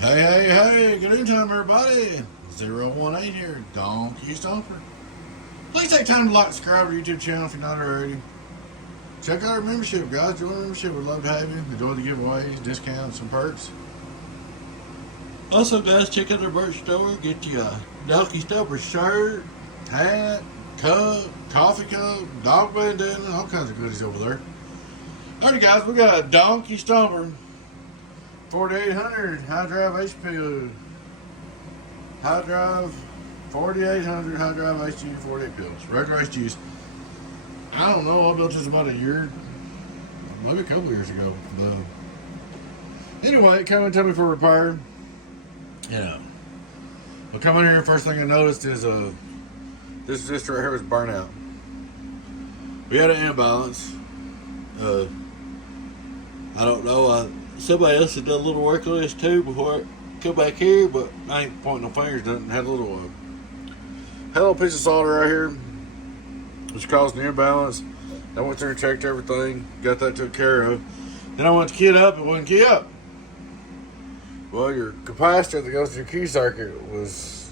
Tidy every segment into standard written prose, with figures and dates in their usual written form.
Hey, good evening time everybody. 018 here, Donkey Stomper. Please take time to like and subscribe to our YouTube channel if you're not already. Check out our membership, guys. Join our membership. We'd love to have you. Enjoy the giveaways, discounts, and perks. Also, guys, check out our merch store. Get you a Donkey Stomper shirt, hat, cup, coffee cup, dog bandana, all kinds of goodies over there. Alrighty, guys, we got a Donkey Stomper 4800 high drive HP, high drive 4800 high drive HG-48 pills, regular HGs. I don't know, I built this about a year, maybe a couple years ago. Anyway, it came and told me for repair. I come in here, first thing I noticed is this resistor right here was burnt out. We had an imbalance. I don't know. Somebody else had done a little work on this too before it come back here, but I ain't pointing no fingers. Doesn't had a little piece of solder right here, which caused the imbalance. I went through and checked everything, got that took care of. Then I went to key it up, it wouldn't key up. Well, your capacitor that goes to your key circuit was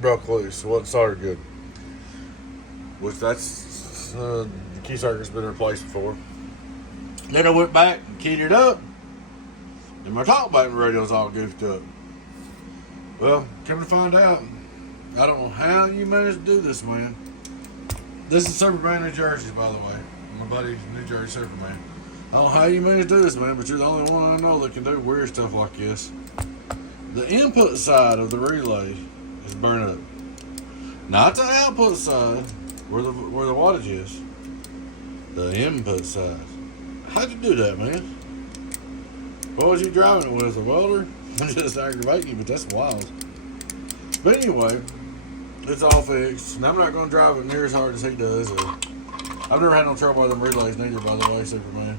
broke loose. It wasn't soldered good, which that's the key circuit's been replaced before. Then I went back and keyed it up, and my talk button radio's all goofed up. Well, come to find out, I don't know how you managed to do this, man. This is Superman, New Jersey, by the way. My buddy, New Jersey Superman. I don't know how you managed to do this, man, but you're the only one I know that can do weird stuff like this. The input side of the relay is burnt up. Not the output side, where the wattage is. The input side. How'd you do that, man? What was you driving it with? A welder? I'm just aggravating you, but that's wild. But anyway, it's all fixed. And I'm not going to drive it near as hard as he does. I've never had no trouble with them relays neither, by the way, Superman.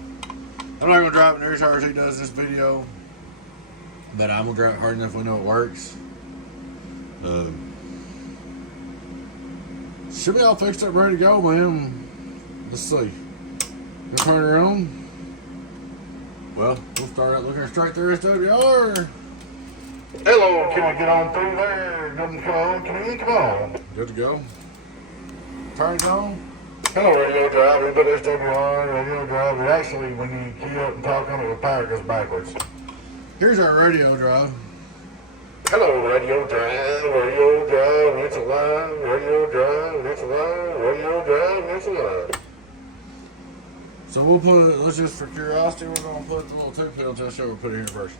I'm not going to drive it near as hard as he does this video. But I'm going to drive it hard enough we know it works. Should be all fixed up, ready to go, man. Let's see. Gonna turn her on. Well, we'll start out looking straight through SWR. Hello, can we get on through there? Good to go. Come on. Good to go. Turn it on. Hello, radio drive. Everybody SWR, radio drive. Actually, when you key up and talk on it, the power goes backwards. Here's our radio drive. Hello, radio drive, it's alive. Radio drive, it's alive. Radio drive, it's alive. So we'll put it, let's just for curiosity, we're going to put the little 2-pill until I show we'll put it here first.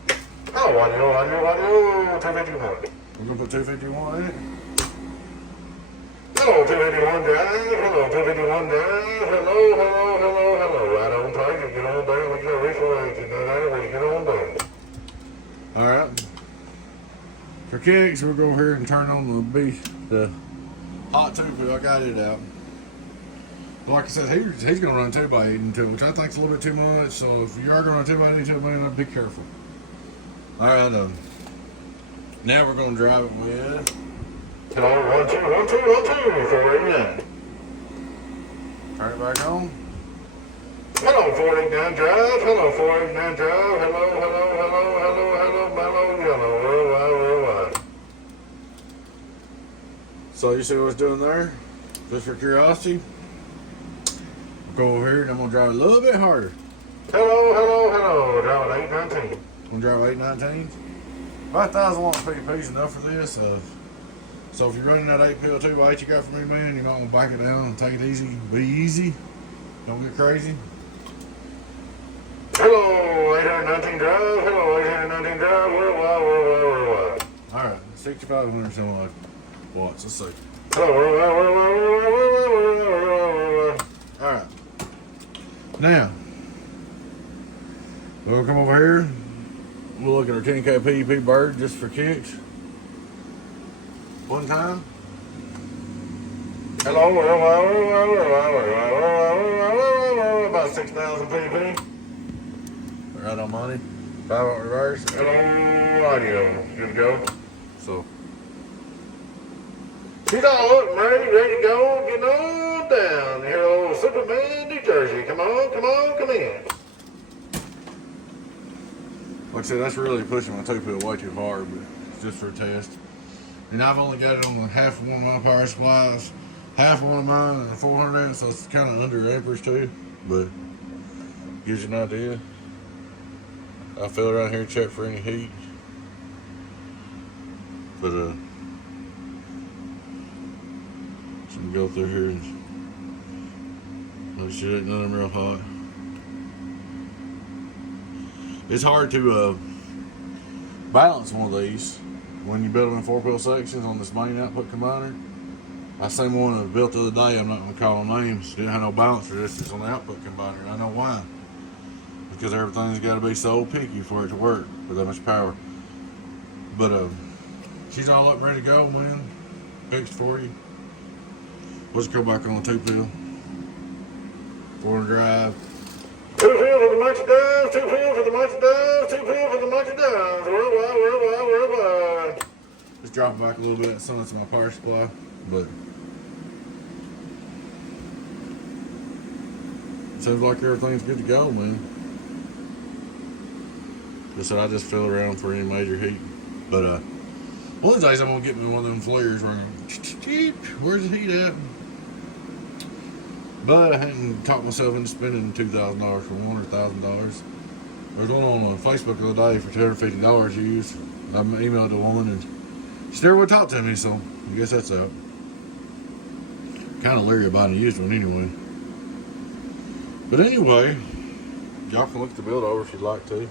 Oh, audio, 251. We're going to put 251 in it. Hello, 251 drive, hello, 251 drive, hello. Right on target, get on down, we get a refresh, get on down. Alright. For kicks, we'll go here and turn on the hot 2-pill. I got it out. Like I said, he's going to run 2x8 into it, which I think is a little bit too much. So if you are going to run 2x8 into it, man, be careful. All right, now we're going to drive it with. Hello, 1 2 1 2 1 2 489. Turn it back on. Hello, 489 drive. Hello, 489 drive. Hello, mellow yellow. Worldwide. So you see what it's doing there? Just for curiosity. Go over here and I'm going to drive a little bit harder. Hello. Drive 819. I'm going to drive 819. About 1,000 watts PP is enough for this. So if you're running that 8-pill 2x8 you got for me, man, you're not going to back it down and take it easy. Be easy. Don't get crazy. Hello, 819 drive. Hello, 819 drive. Worldwide. Alright, 6,500 some watts. Let's see. Hello, worldwide. Alright. Now, we'll come over here. We'll look at our 10K PEP bird just for kicks. One time. Hello, about 6,000 PEP. Right on money. 5-volt reverse. Hello, audio. Good to go. So, she's all up, ready to go. Get on down. Hello, Superman, New Jersey. Come in. What I said, that's really pushing my two-pill way too hard, but it's just for a test. And I've only got it on the half of one of my power supplies, half one of mine, and 400 amps, so it's kind of under amperage too, but gives you an idea. I feel around here and check for any heat. But so we go through here and make sure ain't none of them real hot. It's hard to balance one of these when you build them in 4-pill sections on this main output combiner. I seen one that built the other day, I'm not going to call them names, didn't have no balance resistance on the output combiner, and I know why. Because everything's got to be so picky for it to work with that much power. But she's all up ready to go, man. Fixed for you. Let's go back on the 2-pill. 4 drive. 2-pill for the much does, 2-pill for the much does, 2-pill for the much does. Worldwide. Let's drop it back a little bit. Some of it's my power supply, but seems like everything's good to go, man. So I just feel around for any major heat. But one of the days I'm gonna get me one of them flares where I'm where's the heat at? But I hadn't talked myself into spending $2,000 for one or $1,000. There's one on Facebook the other day for $250 used. I emailed a woman and she never would talk to me, so I guess that's out. Kind of leery about a used one anyway. But anyway, y'all can look at the build over if you'd like to.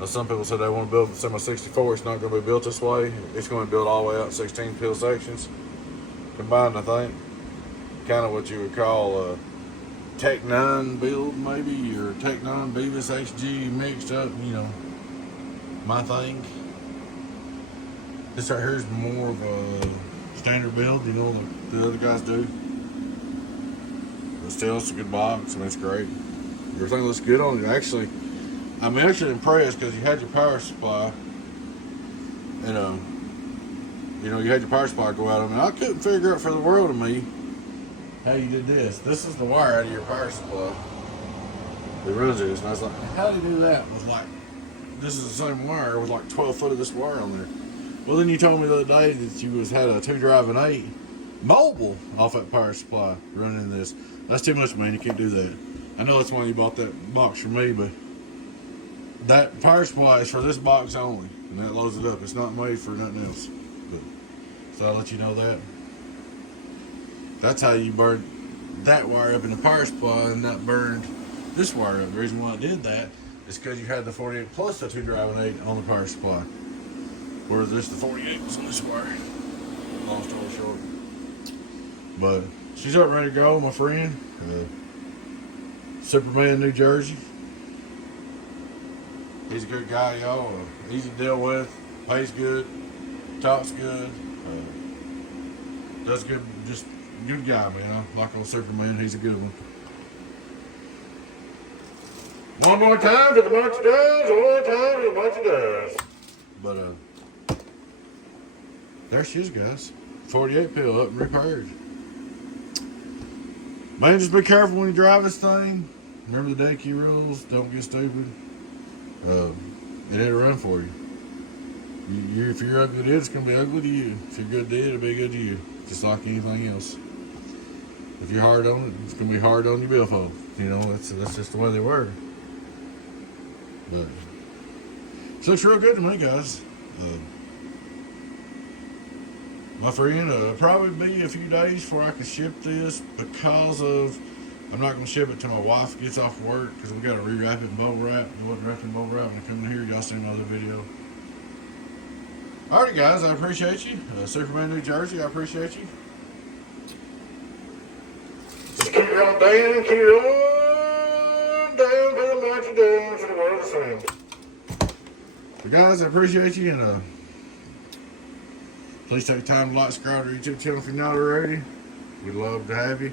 Now, some people said they want to build semi-64. It's not going to be built this way. It's going to be built all the way out 16 pill sections combined, I think. Kind of what you would call a Tech 9 build, maybe, or Tech 9 Beavis HG mixed up, you know, my thing. This right here is more of a standard build, you know, like the other guys do. But still, it's a good box, and it's great. Everything looks good on it. Actually, I'm actually impressed because you had your power supply, and you know, you had your power supply go out. I mean, I couldn't figure out for the world of me how you did this. This is the wire out of your power supply that runs this, and I was like, how do you do that? With like, this is the same wire with like 12 foot of this wire on there. Well, then you told me the other day that you had a 2-drive and 8 mobile off that power supply running this. That's too much, man. You can't do that. I know that's why you bought that box for me, but that power supply is for this box only, and that loads it up. It's not made for nothing else. But, so I'll let you know that. That's how you burned that wire up in the power supply and not burned this wire up. The reason why I did that is because you had the 48 plus the 2-drive and 8 on the power supply. Whereas this, the 48 was on this wire. Long story short. But she's up ready to go, my friend. Superman, New Jersey. He's a good guy, y'all. Easy to deal with. Pays good. Talks good. Does good. Just good guy, man. I like on Superman. He's a good one. One more time to the bunch does. One more time to the bunch does. But there she is, guys. 48 pill up and repaired. Man, just be careful when you drive this thing. Remember the Dakey rules. Don't get stupid. It ain't run for you. If you're ugly to it, it's going to be ugly to you. If you're good to it, it'll be good to you. Just like anything else. If you're hard on it, it's going to be hard on your billfold. You know, that's just the way they work. But it looks real good to me, guys. My friend, probably be a few days before I can ship this because of I'm not going to ship it till my wife gets off work because we got to rewrap it in bubble wrap. I wasn't wrapping bubble wrap when I come in here. Y'all seen my other video. Alrighty, guys, I appreciate you. Superman, New Jersey, I appreciate you. Just keep it on down, keep it on down, put a match down for the world to sing. But guys, I appreciate you, and please take time to like, subscribe to our YouTube channel if you're not already. We'd love to have you.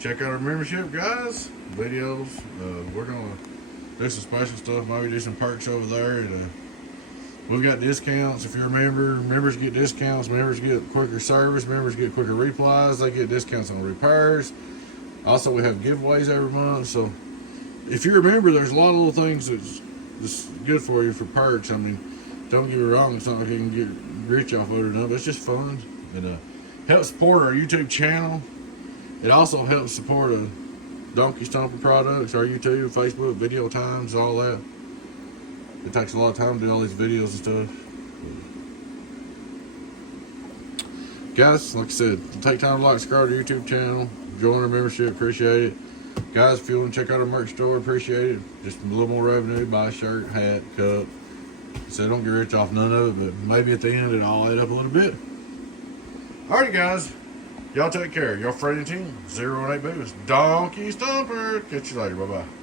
Check out our membership, guys. Videos. We're gonna do some special stuff. Maybe do some perks over there. And we've got discounts. If you're a member, members get discounts. Members get quicker service. Members get quicker replies. They get discounts on repairs. Also, we have giveaways every month. So, if you're a member, there's a lot of little things that It's good for you for perks. I mean, don't get me wrong, it's not like you can get rich off of it or nothing, but it's just fun. And helps support our YouTube channel. It also helps support Donkey Stomper Products, our YouTube, Facebook, video times, all that. It takes a lot of time to do all these videos and stuff. Guys, like I said, take time to like, subscribe to our YouTube channel, join our membership, appreciate it. Guys, if you want to check out our merch store, appreciate it. Just a little more revenue, buy a shirt, hat, cup. So don't get rich off none of it, but maybe at the end it'll all add up a little bit. Alrighty, guys. Y'all take care. Y'all friend and team. 018 Boost. Donkey Stomper. Catch you later. Bye-bye.